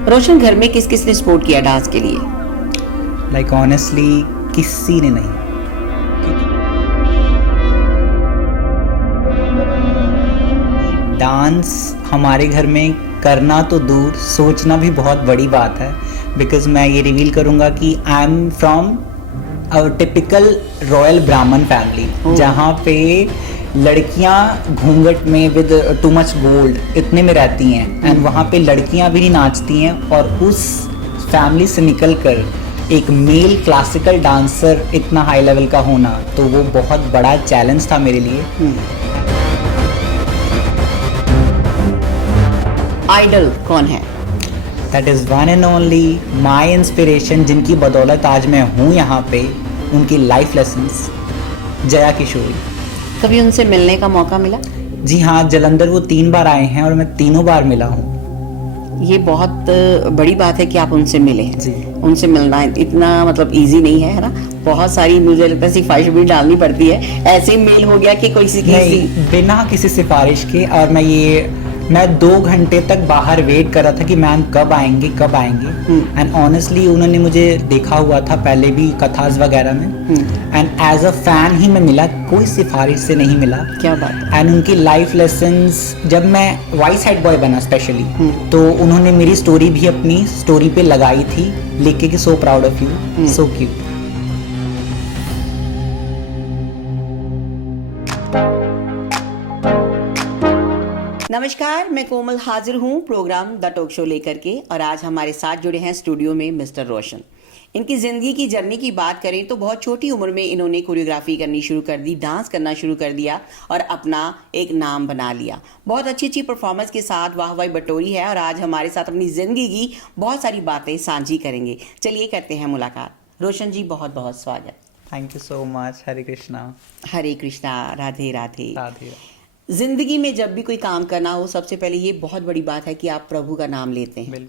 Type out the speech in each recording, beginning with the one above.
रोशन, घर में किस किस ने सपोर्ट किया डांस के लिए? लाइक ऑनेस्टली किसी ने नहीं। डांस हमारे घर में करना तो दूर, सोचना भी बहुत बड़ी बात है। बिकॉज मैं ये रिवील करूँगा कि I am from a typical royal ब्राह्मण फैमिली, जहाँ पे लड़कियाँ घूंघट में विद टू मच गोल्ड इतने में रहती हैं, एंड वहाँ पे लड़कियाँ भी नहीं नाचती हैं। और उस फैमिली से निकल कर एक मेल क्लासिकल डांसर इतना हाई लेवल का होना, तो वो बहुत बड़ा चैलेंज था मेरे लिए। आइडल कौन है? That is one and only my inspiration, जिनकी बदौलत आज मैं हूँ यहाँ पे, उनकी लाइफ लेसन्स, जया किशोरी। कभी उनसे मिलने का मौका मिला? जी हाँ, जलंधर वो 3 बार आए हैं और मैं तीनों बार मिला हूँ। ये बहुत बड़ी बात है कि आप उनसे मिले हैं। जी। उनसे मिलना इतना मतलब इजी नहीं है ना? बहुत सारी मुझे लगता है सिफारिश भी डालनी पड़ती है। ऐसे ही मेल हो गया कि कोई नहीं, बिना किसी सिफारिश के। और मैं 2 घंटे तक बाहर वेट कर रहा था कि मैम कब आएंगे कब आएंगे। एंड ऑनेस्टली उन्होंने मुझे देखा हुआ था पहले भी कथास वगैरह में, एंड एज अ फैन ही मैं मिला, कोई सिफारिश से नहीं मिला। क्या बात है। एंड उनकी लाइफ लेसन्स, जब मैं वाइस हेड बॉय बना स्पेशली, तो उन्होंने मेरी स्टोरी भी अपनी स्टोरी पे लगाई थी, लिख के कि so proud of you, so cute. नमस्कार, मैं कोमल हाजिर हूँ प्रोग्राम द टॉक शो लेकर के, और आज हमारे साथ जुड़े हैं स्टूडियो में मिस्टर रोशन। इनकी ज़िंदगी की जर्नी की बात करें तो बहुत छोटी उम्र में इन्होंने कोरियोग्राफी करनी शुरू कर दी, डांस करना शुरू कर दिया और अपना एक नाम बना लिया। बहुत अच्छी अच्छी परफॉर्मेंस के साथ वाहवाही बटोरी है, और आज हमारे साथ अपनी ज़िंदगी की बहुत सारी बातें साझी करेंगे। चलिए करते हैं मुलाकात। रोशन जी, बहुत बहुत स्वागत। Thank you so much. हरे कृष्णा। हरे कृष्णा, राधे राधे। राधे। जिंदगी में जब भी कोई काम करना हो, सबसे पहले ये बहुत बड़ी बात है कि आप प्रभु का नाम लेते हैं।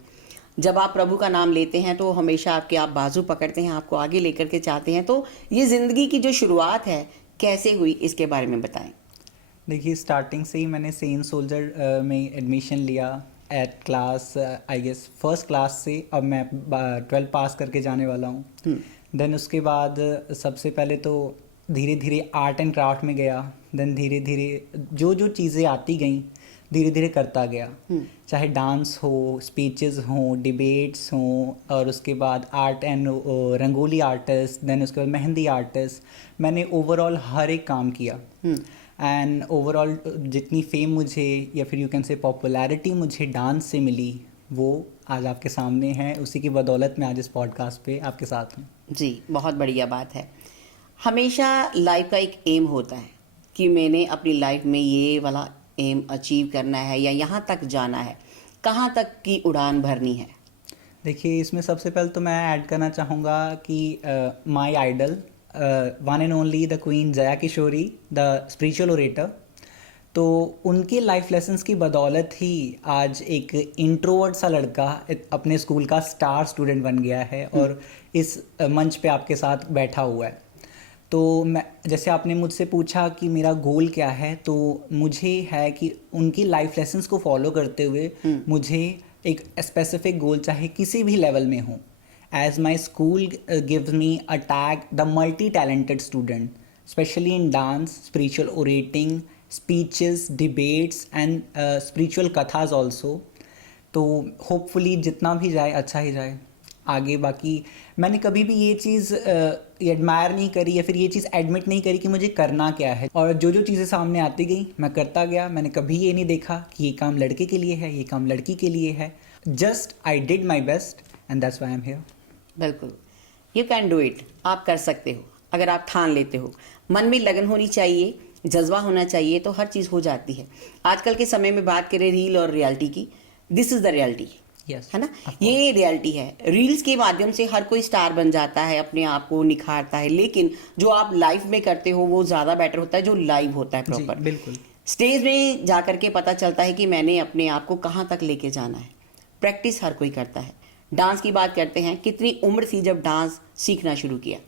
जब आप प्रभु का नाम लेते हैं तो हमेशा आप बाजू पकड़ते हैं, आपको आगे लेकर के चाहते हैं। तो ये जिंदगी की जो शुरुआत है कैसे हुई, इसके बारे में बताएं। देखिए, स्टार्टिंग से ही मैंने सेंट सोल्जर में एडमिशन लिया at class I guess first class से। अब मैं 12 पास करके जाने वाला हूँ। देन उसके बाद सबसे पहले तो धीरे धीरे आर्ट एंड क्राफ्ट में गया। देन धीरे धीरे जो जो चीज़ें आती गई धीरे धीरे करता गया, चाहे डांस हो, स्पीचेस हो, डिबेट्स हो, और उसके बाद art and rangoli artist, then उसके बाद मेहंदी आर्टिस्ट। मैंने ओवरऑल हर एक काम किया, एंड ओवरऑल जितनी फेम मुझे, या फिर यू कैन से पॉपुलैरिटी मुझे डांस से मिली, वो आज आपके सामने है। उसी की बदौलत मैं आज इस पॉडकास्ट पे आपके साथ हूँ। जी, बहुत बढ़िया बात है। हमेशा लाइफ का एक एम होता है कि मैंने अपनी लाइफ में ये वाला एम अचीव करना है या यहाँ तक जाना है। कहाँ तक की उड़ान भरनी है? देखिए, इसमें सबसे पहले तो मैं ऐड करना चाहूँगा कि my idol, one and only the queen Jaya Kishori, the spiritual orator, तो उनके लाइफ लेसन्स की बदौलत ही आज एक इंट्रोवर्ट सा लड़का अपने स्कूल का स्टार स्टूडेंट बन गया है और इस मंच पे आपके साथ बैठा हुआ है। तो मैं, जैसे आपने मुझसे पूछा कि मेरा गोल क्या है, तो मुझे है कि उनकी लाइफ लेसन्स को फॉलो करते हुए मुझे एक स्पेसिफिक गोल, चाहे किसी भी लेवल में हो, as my school gives me a tag the multi talented student, specially in dance, spiritual orating, speeches, debates and spiritual कथाज ऑल्सो। तो होपफुली जितना भी जाए अच्छा ही जाए आगे। बाकी मैंने कभी भी ये चीज़ एडमायर नहीं करी या फिर ये चीज़ एडमिट नहीं करी कि मुझे करना क्या है, और जो जो चीज़ें सामने आती गई मैं करता गया। मैंने कभी ये नहीं देखा कि ये काम लड़के के लिए है, ये काम लड़की के लिए है। Just I did my best and that's why I am here. बिल्कुल, यू कैन डू इट। आप कर सकते हो अगर आप ठान लेते हो। मन में लगन होनी चाहिए, जज्बा होना चाहिए, तो हर चीज़ हो जाती है। आजकल के समय में बात करें रील और रियलिटी की, this is the reality. Yes, है ना, ये रियलिटी है। रील्स के माध्यम से हर कोई स्टार बन जाता है, अपने आप को निखारता है, लेकिन जो आप लाइफ में करते हो वो ज्यादा बेटर होता है, जो लाइव होता है प्रॉपर। बिल्कुल। स्टेज में जाकर के पता चलता है कि मैंने अपने आप को कहाँ तक लेके जाना है। प्रैक्टिस हर कोई करता है। डांस की बात करते हैं, कितनी उम्र थी जब डांस सीखना शुरू किया?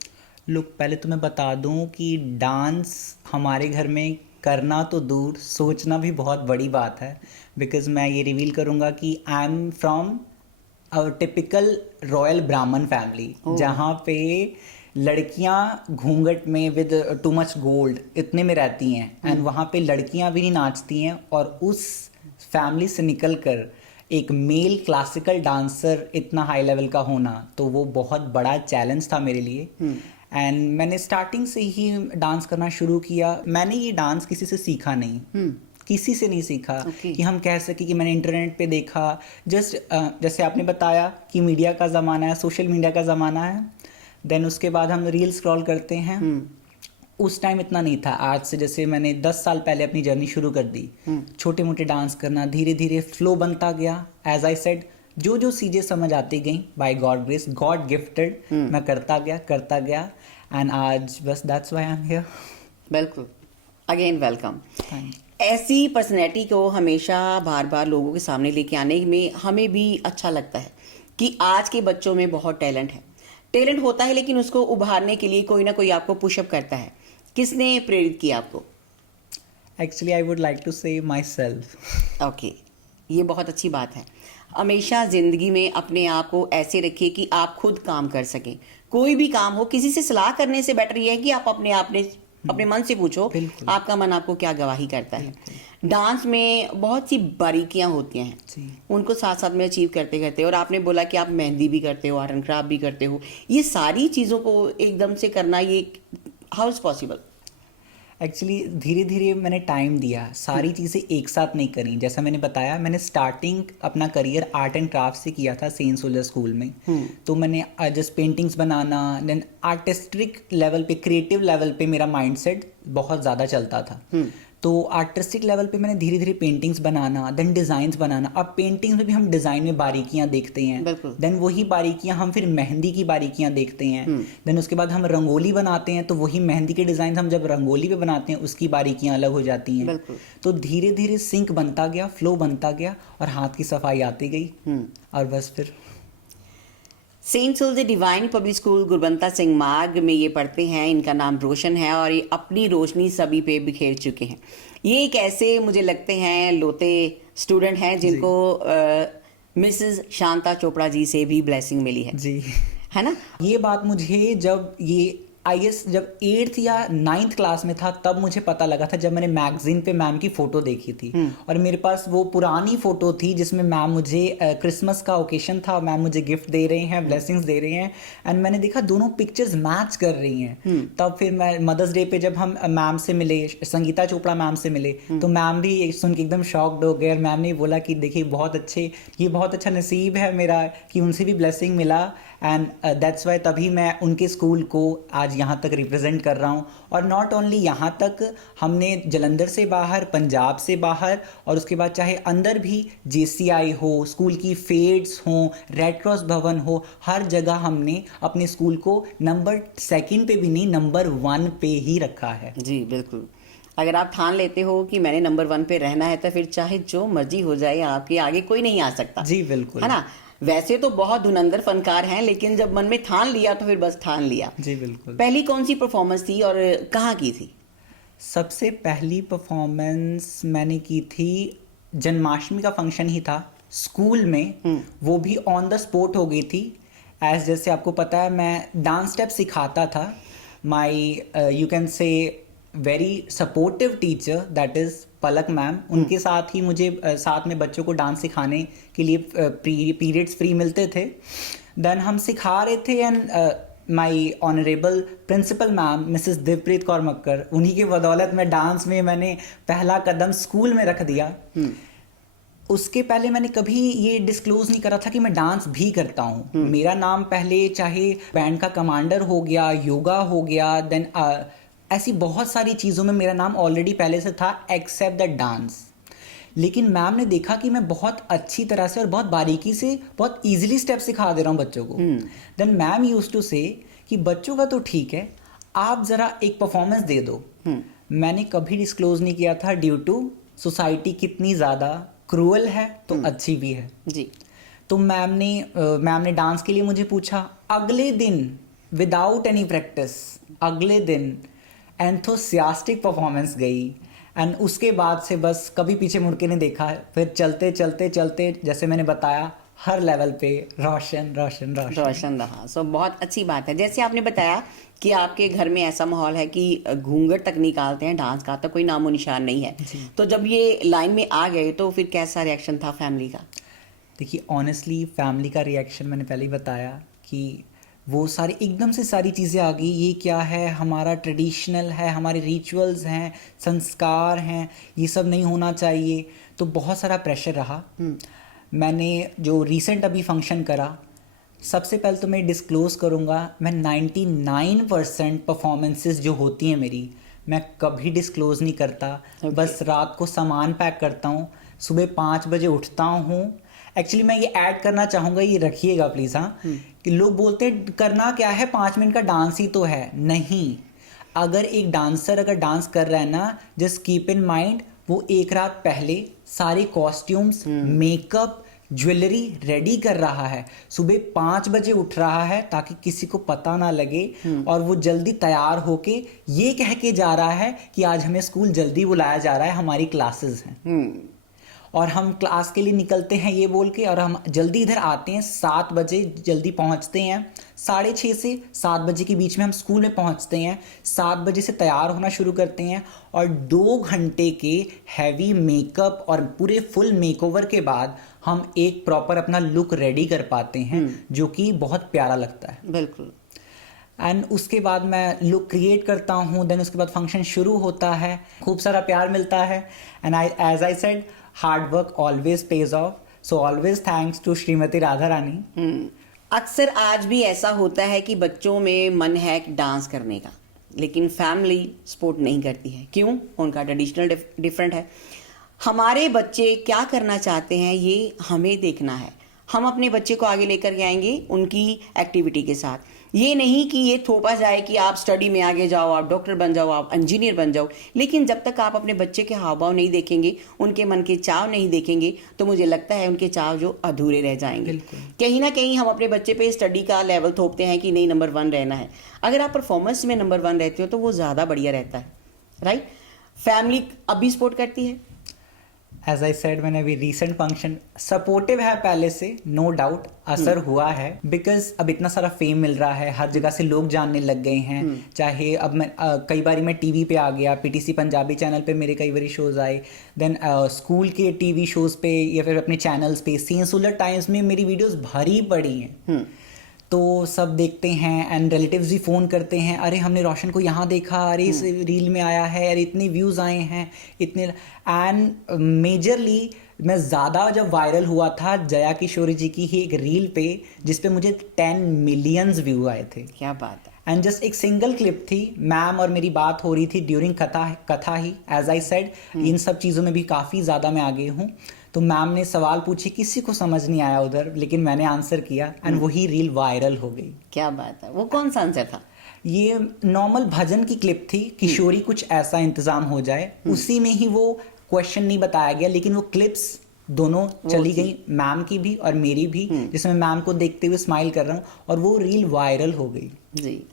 लुक, पहले तो मैं बता दूं कि डांस हमारे घर में करना तो दूर, सोचना भी बहुत बड़ी बात है। बिकॉज मैं ये रिवील करूँगा कि I am from typical royal ब्राह्मण फैमिली, जहाँ पे लड़कियां घूंघट में विद टू मच गोल्ड इतने में रहती हैं, एंड वहाँ पे लड़कियां भी नहीं नाचती हैं, और उस फैमिली से निकलकर एक मेल क्लासिकल डांसर इतना हाई लेवल का होना, तो वो बहुत बड़ा चैलेंज था मेरे लिए। एंड मैंने स्टार्टिंग से ही डांस करना शुरू किया। मैंने ये डांस किसी से सीखा नहीं, किसी से नहीं सीखा कि हम कह सके कि मैंने इंटरनेट पे देखा। जस्ट जैसे आपने बताया कि मीडिया का ज़माना है, सोशल मीडिया का ज़माना है, देन उसके बाद हम रील स्क्रॉल करते हैं। उस टाइम इतना नहीं था। आज से जैसे मैंने 10 साल पहले अपनी जर्नी शुरू कर दी, छोटे मोटे डांस करना, धीरे धीरे फ्लो बनता गया। एज आई सेड, जो जो चीज़ें समझ आती गई, by God grace, God gifted, मैं करता गया, एंड आज बस that's why I am here. बिल्कुल, अगेन वेलकम। ऐसी पर्सनैलिटी को हमेशा बार बार लोगों के सामने लेके आने में हमें भी अच्छा लगता है कि आज के बच्चों में बहुत टैलेंट होता है, लेकिन उसको उभारने के लिए कोई ना कोई आपको पुशअप करता है। किसने प्रेरित किया आपको? Actually I would like to say my self. Okay, ये बहुत अच्छी बात है। हमेशा ज़िंदगी में अपने आप को ऐसे रखिए कि आप खुद काम कर सकें। कोई भी काम हो, किसी से सलाह करने से बेटर ये है कि आप अपने मन से पूछो, आपका मन आपको क्या गवाही करता है। डांस में बहुत सी बारीकियां होती हैं, उनको साथ साथ में अचीव करते करते, और आपने बोला कि आप मेहंदी भी करते हो, आर्ट एंड क्राफ्ट भी करते हो, ये सारी चीज़ों को एकदम से करना, ये हाउ इज पॉसिबल? एक्चुअली धीरे धीरे मैंने टाइम दिया, सारी चीज़ें एक साथ नहीं करी। जैसा मैंने बताया, मैंने स्टार्टिंग अपना करियर आर्ट एंड क्राफ्ट से किया था सेंट सोल्जर स्कूल में। तो मैंने जस्ट पेंटिंग्स बनाना, देन आर्टिस्टिक लेवल पे, क्रिएटिव लेवल पे मेरा माइंडसेट बहुत ज़्यादा चलता था। तो आर्टिस्टिक लेवल पे मैंने धीरे धीरे पेंटिंग्स बनाना, देन डिज़ाइंस बनाना। अब पेंटिंग्स में भी हम डिज़ाइन में बारीकियां देखते हैं, देन वही बारीकियां हम फिर मेहंदी की बारीकियां देखते हैं, देन उसके बाद हम रंगोली बनाते हैं, तो वही मेहंदी के डिज़ाइन हम जब रंगोली पे बनाते हैं उसकी बारीकियां अलग हो जाती हैं। तो धीरे धीरे सिंक बनता गया, फ्लो बनता गया, और हाथ की सफाई आती गई, और बस फिर Saint Soldier Divine Public School Gurbanta Singh Marg में ये पढ़ते हैं। इनका नाम रोशन है और ये अपनी रोशनी सभी पे बिखेर चुके हैं। ये एक ऐसे मुझे लगते हैं लोते स्टूडेंट हैं जिनको मिसेस शांता चोपड़ा जी से भी ब्लेसिंग मिली है जी, है ना? ये बात मुझे जब आई गेस जब 8th या 9th क्लास में था तब मुझे पता लगा था, जब मैंने मैगजीन पे मैम की फोटो देखी थी। और मेरे पास वो पुरानी फोटो थी जिसमें मैम मुझे क्रिसमस का ओकेशन था, मैम मुझे गिफ्ट दे रहे हैं, ब्लेसिंग्स दे रहे हैं, एंड मैंने देखा दोनों पिक्चर्स मैच कर रही हैं। तब फिर मैं मदर्स डे पे जब हम मैम से मिले, संगीता चोपड़ा मैम से मिले, तो मैम भी सुन के एकदम शॉक्ड हो गए, और मैम ने बोला कि देखिए ये बहुत अच्छा नसीब है मेरा कि उनसे भी ब्लेसिंग मिला, एंड दैट्स वाई तभी मैं उनके स्कूल को आज यहाँ तक रिप्रेजेंट कर रहा हूँ। और नॉट ओनली यहाँ तक, हमने जलंधर से बाहर, पंजाब से बाहर, और उसके बाद चाहे अंदर भी JCI हो, स्कूल की फेड्स हो, रेड क्रॉस भवन हो, हर जगह हमने अपने स्कूल को नंबर 2 पे भी नहीं, नंबर 1 पे ही रखा है। जी बिल्कुल। अगर आप ठान लेते हो कि मैंने नंबर 1 पे रहना है, तो फिर चाहे जो मर्जी हो जाए, आपके आगे कोई नहीं आ सकता। जी बिल्कुल, है ना? वैसे तो बहुत धुरंधर फनकार हैं, लेकिन जब मन में ठान लिया तो फिर बस ठान लिया। जी बिल्कुल। पहली कौन सी परफॉर्मेंस थी और कहाँ की थी? सबसे पहली परफॉर्मेंस मैंने की थी, जन्माष्टमी का फंक्शन ही था स्कूल में, वो भी ऑन द स्पॉट हो गई थी। एज जैसे आपको पता है मैं डांस स्टेप सिखाता था। My you can say very supportive teacher, that is Palak ma'am, उनके साथ ही मुझे साथ में बच्चों को डांस सिखाने के लिए पीरियड्स फ्री मिलते थे। देन हम सिखा रहे थे, and my honourable principal ma'am Mrs Devpreet Kaur Makkar, उन्हीं के बदौलत में डांस में मैंने पहला कदम स्कूल में रख दिया। उसके पहले मैंने कभी ये डिस्क्लोज नहीं करा था कि मैं डांस भी करता हूँ। मेरा नाम पहले चाहे बैंड का कमांडर हो गया, योगा हो गया, देन ऐसी बहुत सारी चीज़ों में मेरा नाम ऑलरेडी पहले से था, एक्सेप्ट द डांस। लेकिन मैम ने देखा कि मैं बहुत अच्छी तरह से और बहुत बारीकी से, बहुत इजीली स्टेप सिखा दे रहा हूँ बच्चों को। देन मैम यूज्ड टू से कि बच्चों का तो ठीक है, आप ज़रा एक परफॉर्मेंस दे दो। मैंने कभी डिस्क्लोज नहीं किया था, ड्यू टू सोसाइटी कितनी ज़्यादा क्रूअल है तो अच्छी भी है जी। तो मैम ने डांस के लिए मुझे पूछा। अगले दिन विदाउट एनी प्रैक्टिस, अगले दिन एंथुसियास्टिक परफॉर्मेंस गई, एंड उसके बाद से बस कभी पीछे मुड़ के नहीं देखा। फिर चलते चलते चलते, जैसे मैंने बताया, हर लेवल पे रोशन रोशन रोशन। रोशन रहा। सो बहुत अच्छी बात है। जैसे आपने बताया कि आपके घर में ऐसा माहौल है कि घूंघट तक निकालते हैं, डांस का तो कोई नामो निशान नहीं है। तो जब ये लाइन में आ गए तो फिर कैसा रिएक्शन था फैमिली का? देखिए ऑनेस्टली फैमिली का रिएक्शन मैंने पहले ही बताया कि वो सारी एकदम से सारी चीज़ें आ गई, ये क्या है, हमारा ट्रेडिशनल है, हमारे रिचुअल्स हैं, संस्कार हैं, ये सब नहीं होना चाहिए। तो बहुत सारा प्रेशर रहा। मैंने जो रीसेंट अभी फंक्शन करा, सबसे पहले तो मैं डिस्क्लोज़ करूँगा, मैं 99% परफॉर्मेंसेस जो होती हैं मेरी, मैं कभी डिस्क्लोज़ नहीं करता। बस रात को सामान पैक करता हूँ, सुबह 5 बजे उठता हूँ। एक्चुअली मैं ये ऐड करना चाहूँगा, ये रखिएगा प्लीज़, हाँ, कि लोग बोलते हैं करना क्या है, 5 मिनट का डांस ही तो है। नहीं, अगर एक डांसर अगर डांस कर रहा है ना, जस्ट कीप इन माइंड वो एक रात पहले सारे कॉस्ट्यूम्स, मेकअप, ज्वेलरी रेडी कर रहा है, सुबह 5 बजे उठ रहा है ताकि किसी को पता ना लगे, और वो जल्दी तैयार होके ये कह के जा रहा है कि आज हमें स्कूल जल्दी बुलाया जा रहा है, हमारी क्लासेस हैं। और हम क्लास के लिए निकलते हैं ये बोल के, और हम जल्दी इधर आते हैं 7 बजे, जल्दी पहुंचते हैं। 6:30 से 7 बजे के बीच में हम स्कूल में पहुंचते हैं। 7 बजे से तैयार होना शुरू करते हैं, और 2 घंटे के हैवी मेकअप और पूरे फुल मेकओवर के बाद हम एक प्रॉपर अपना लुक रेडी कर पाते हैं, जो कि बहुत प्यारा लगता है। बिल्कुल। एंड उसके बाद मैं लुक क्रिएट करता हूँ, देन उसके बाद फंक्शन शुरू होता है, खूब सारा प्यार मिलता है। And as I said, hard work always pays off, so always thanks to Shrimati Radha Rani. अक्सर आज भी ऐसा होता है कि बच्चों में मन है कि डांस करने का, लेकिन फैमिली सपोर्ट नहीं करती है। क्यों? उनका ट्रेडिशनल डिफरेंट है। हमारे बच्चे क्या करना चाहते हैं ये हमें देखना है। हम अपने बच्चे को आगे लेकर के आएंगे उनकी एक्टिविटी के साथ। ये नहीं कि ये थोपा जाए कि आप स्टडी में आगे जाओ, आप डॉक्टर बन जाओ, आप इंजीनियर बन जाओ, लेकिन जब तक आप अपने बच्चे के हाव भाव नहीं देखेंगे, उनके मन के चाव नहीं देखेंगे, तो मुझे लगता है उनके चाव जो अधूरे रह जाएंगे। कहीं ना कहीं हम अपने बच्चे पे स्टडी का लेवल थोपते हैं कि नहीं नंबर 1 रहना है। अगर आप परफॉर्मेंस में नंबर 1 रहते हो तो वो ज़्यादा बढ़िया रहता है, राइट? फैमिली अभी सपोर्ट करती है? एज आई सेड, मैंने अभी रिसेंट फंक्शन सपोर्टिव है पहले से, नो डाउट असर हुआ है, बिकॉज अब इतना सारा फेम मिल रहा है, हर जगह से लोग जानने लग गए हैं। चाहे अब मैं कई बारी मैं टीवी पे आ गया, पीटीसी पंजाबी चैनल पे मेरे कई बारी शोज आए, देन स्कूल के टीवी शोज पे या फिर अपने चैनल्स पे सीन सोलर टाइम्स में मेरी वीडियोस भरी पड़ी हैं। तो सब देखते हैं, एंड रिलेटिव्स भी फ़ोन करते हैं, अरे हमने रोशन को यहाँ देखा, अरे इस रील में आया है, अरे इतने व्यूज़ आए हैं, इतने। एंड मेजरली मैं ज़्यादा जब वायरल हुआ था जया किशोरी जी की ही एक रील पे, जिस पे मुझे 10 मिलियंस व्यू आए थे। क्या बात है। एंड जस्ट एक सिंगल क्लिप थी, मैम और मेरी बात हो रही थी ड्यूरिंग कथा ही। एज आई सेड, इन सब चीज़ों में भी काफ़ी ज़्यादा मैं आगे हूँ। तो मैम ने सवाल पूछे, किसी को समझ नहीं आया उधर, लेकिन मैंने आंसर किया, एंड वही रील वायरल हो गई। क्या बात है। वो कौन सा आंसर था? ये नॉर्मल भजन की क्लिप थी, किशोरी कुछ ऐसा इंतजाम हो जाए, उसी में ही वो क्वेश्चन नहीं बताया गया, लेकिन वो क्लिप्स दोनों चली गई, मैम की भी और मेरी भी, जिसमें मैम को देखते हुए स्माइल कर रहा हूँ, और वो रील वायरल हो गई। जी,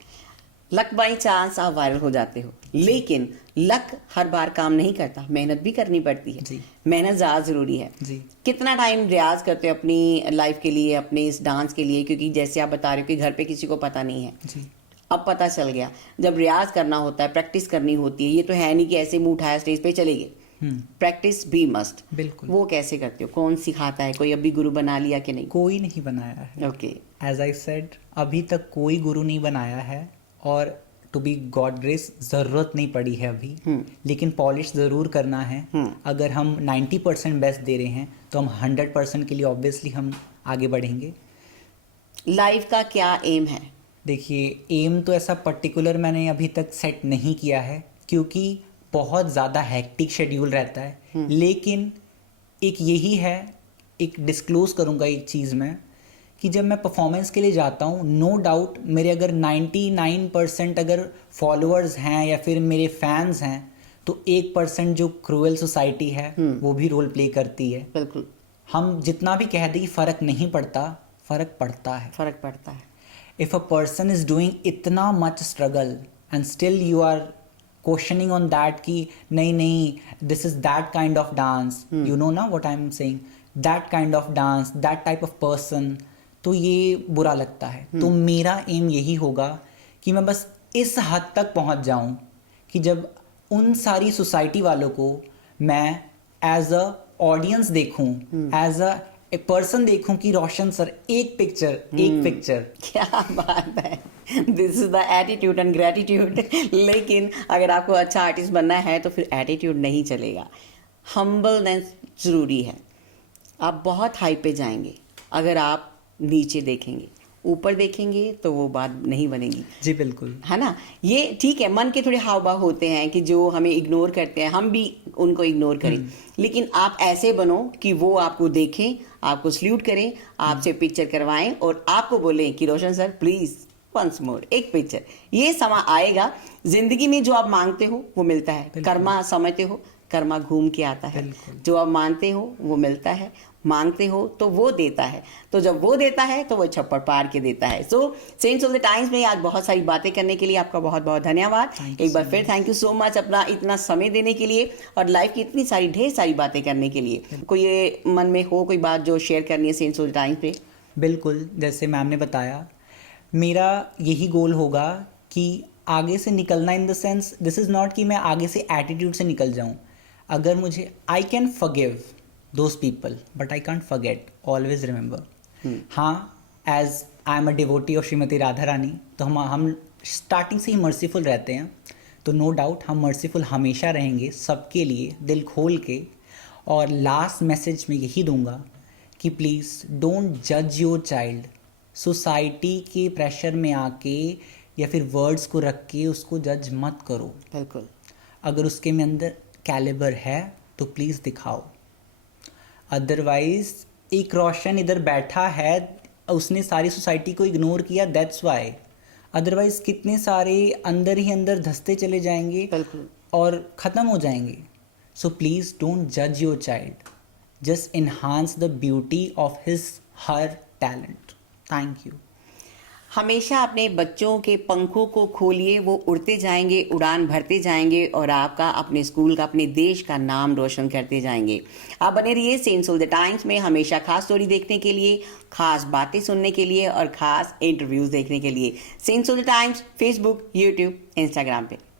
लक बाई चांस आप वायरल हो जाते हो, लेकिन लक हर बार काम नहीं करता, मेहनत भी करनी पड़ती है। जी। मेहनत ज़्यादा ज़रूरी है। जी। कितना टाइम रियाज करते हो अपनी लाइफ के लिए, अपने इस डांस के लिए? क्योंकि जैसे आप बता रहे हो कि घर पे किसी को पता नहीं है, जी। अब पता चल गया। जब रियाज करना होता है, प्रैक्टिस करनी होती है, ये तो है नहीं कि ऐसे मुंह उठाया स्टेज पे चले गए, प्रैक्टिस भी मस्ट। बिल्कुल। वो कैसे करते हो? कौन सिखाता है? कोई अभी गुरु बना लिया कि नहीं? कोई नहीं बनाया है। ओके। एज आई सेड, अभी तक कोई गुरु नहीं बनाया है, और टू बी गॉड ग्रेस ज़रूरत नहीं पड़ी है अभी, लेकिन पॉलिश ज़रूर करना है। अगर हम 90% बेस्ट दे रहे हैं तो हम 100% के लिए ऑब्वियसली हम आगे बढ़ेंगे। लाइफ का क्या एम है? देखिए, एम तो ऐसा पर्टिकुलर मैंने अभी तक सेट नहीं किया है, क्योंकि बहुत ज़्यादा हेक्टिक शेड्यूल रहता है। लेकिन एक यही है, एक डिस्क्लोज़ करूँगा एक चीज़ में, कि जब मैं परफॉर्मेंस के लिए जाता हूँ, नो डाउट मेरे अगर 99% अगर फॉलोअर्स हैं या फिर मेरे फैंस हैं, तो 1% जो क्रूएल सोसाइटी है वो भी रोल प्ले करती है। बिल्कुल। हम जितना भी कह दें कि फ़र्क नहीं पड़ता, फ़र्क पड़ता है। फर्क पड़ता है। If a person is doing इतना much struggle and still you are questioning on that कि नहीं this is that kind of dance, you know ना what I am saying, that kind of dance, that type of person, तो ये बुरा लगता है। तो मेरा एम यही होगा कि मैं बस इस हद तक पहुंच जाऊं कि जब उन सारी सोसाइटी वालों को मैं एज अ ऑडियंस देखूं, एज अ पर्सन देखूं कि रोशन सर एक पिक्चर। क्या बात है, this is the attitude and gratitude. लेकिन अगर आपको अच्छा आर्टिस्ट बनना है तो फिर एटीट्यूड नहीं चलेगा, हम्बलनेस जरूरी है। आप बहुत हाई पे जाएंगे अगर आप नीचे देखेंगे, ऊपर देखेंगे तो वो बात नहीं बनेगी। जी बिल्कुल। है ना, ये ठीक है, मन के थोड़े हाव भाव होते हैं कि जो हमें इग्नोर करते हैं, हम भी उनको इग्नोर करें, लेकिन आप ऐसे बनो कि वो आपको देखें, आपको सल्यूट करें, आपसे पिक्चर करवाएं और आपको बोलें कि रोशन सर प्लीज वंस मोर एक पिक्चर। ये समा आएगा जिंदगी में, जो आप मांगते हो वो मिलता है। कर्मा समझते हो, कर्मा घूम के आता है। जो आप मानते हो वो मिलता है, मांगते हो तो वो देता है, तो जब वो देता है तो वो छप्पड़ पार के देता है। सो सेंट्स ऑफ द टाइम्स में आज बहुत सारी बातें करने के लिए आपका बहुत बहुत धन्यवाद। एक बार फिर थैंक यू सो मच अपना इतना समय देने के लिए और लाइफ की इतनी सारी ढेर सारी बातें करने के लिए। कोई ये मन में हो कोई बात जो शेयर करनी है सेंट्स ऑफ द टाइम्स पे? बिल्कुल, जैसे मैम ने बताया, मेरा यही गोल होगा कि आगे से निकलना, in the sense this is not कि मैं आगे से एटीट्यूड से निकल जाऊं। अगर मुझे, I can forgive those people but I can't forget, always remember. हाँ, as I am a devotee of Shrimati Radha Rani, तो हम स्टार्टिंग से ही मर्सीफुल रहते हैं, तो नो डाउट हम मर्सीफुल हमेशा रहेंगे सबके लिए, दिल खोल के। और लास्ट मैसेज मैं यही दूंगा कि प्लीज़ डोंट जज योर चाइल्ड। सोसाइटी के प्रेशर में आके या फिर वर्ड्स को रख के उसको जज मत करो। बिल्कुल। अगर उसके में अंदर कैलिबर है तो प्लीज़ दिखाओ। अदरवाइज एक रोशन इधर बैठा है, उसने सारी सोसाइटी को इग्नोर किया, दैट्स वाई। अदरवाइज कितने सारे अंदर ही अंदर धंसते चले जाएंगे और ख़त्म हो जाएंगे। सो प्लीज़ डोंट जज your child, just enhance the beauty of his her talent. Thank you. हमेशा अपने बच्चों के पंखों को खोलिए, वो उड़ते जाएंगे, उड़ान भरते जाएंगे और आपका, अपने स्कूल का, अपने देश का नाम रोशन करते जाएंगे। आप बने रहिए सेंट्स ऑफ द टाइम्स में, हमेशा खास स्टोरी देखने के लिए, खास बातें सुनने के लिए और खास इंटरव्यूज देखने के लिए। Saints of the times Facebook, YouTube, Instagram पे।